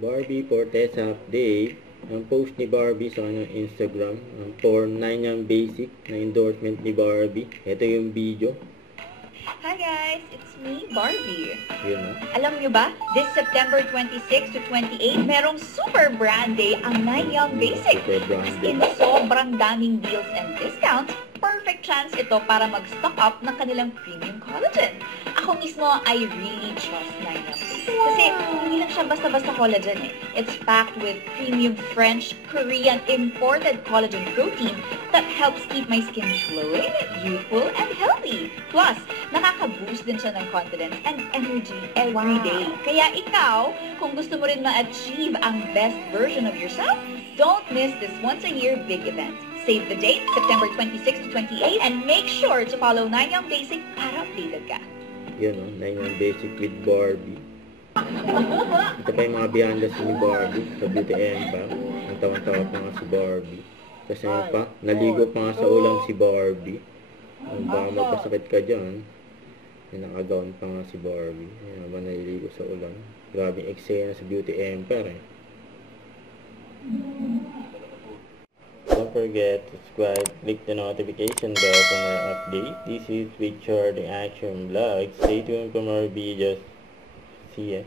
Barbie for Tessa update. Ang post ni Barbie sa kanyang Instagram for 9 yung basic na endorsement ni Barbie. Ito yung video. Hi guys, it's me, Barbie. Yun, no? Alam nyo ba, this September 26 to 28, merong super brand day ang 9 Young Basic. Super brand day. In sobrang daming deals and discounts, perfect chance ito para mag-stock up ng kanilang premium collagen. Ako mismo, I really trust 9 Young Basic. Kasi hindi lang siya basta-basta collagen eh. It's packed with premium French, Korean, imported collagen protein that helps keep my skin glowing, youthful, and healthy. Plus, nakaka-boost din siya ng confidence and energy every day. Kaya ikaw, kung gusto mo rin ma-achieve ang best version of yourself, don't miss this once-a-year big event. Save the date, September 26 to 28, and make sure to follow 9 Young Basic para updated ka. Yun, no? 9 yung basic with Barbie. Ito pa yung mga bihandas ni Barbie sa Beauty Empire. Ang tawa-tawa pa nga si Barbie. Kasi pa, naligo pa nga sa ulam si Barbie. Baka magpasakit ka dyan. Nakagaon pa nga si Barbie. Ayan naman naliligo sa ulam. Grabe yung eksena sa Beauty Empire eh. Don't forget to subscribe, click the notification bell for more updates. This is Richard the Action Vlog. Stay tuned for more videos. See ya.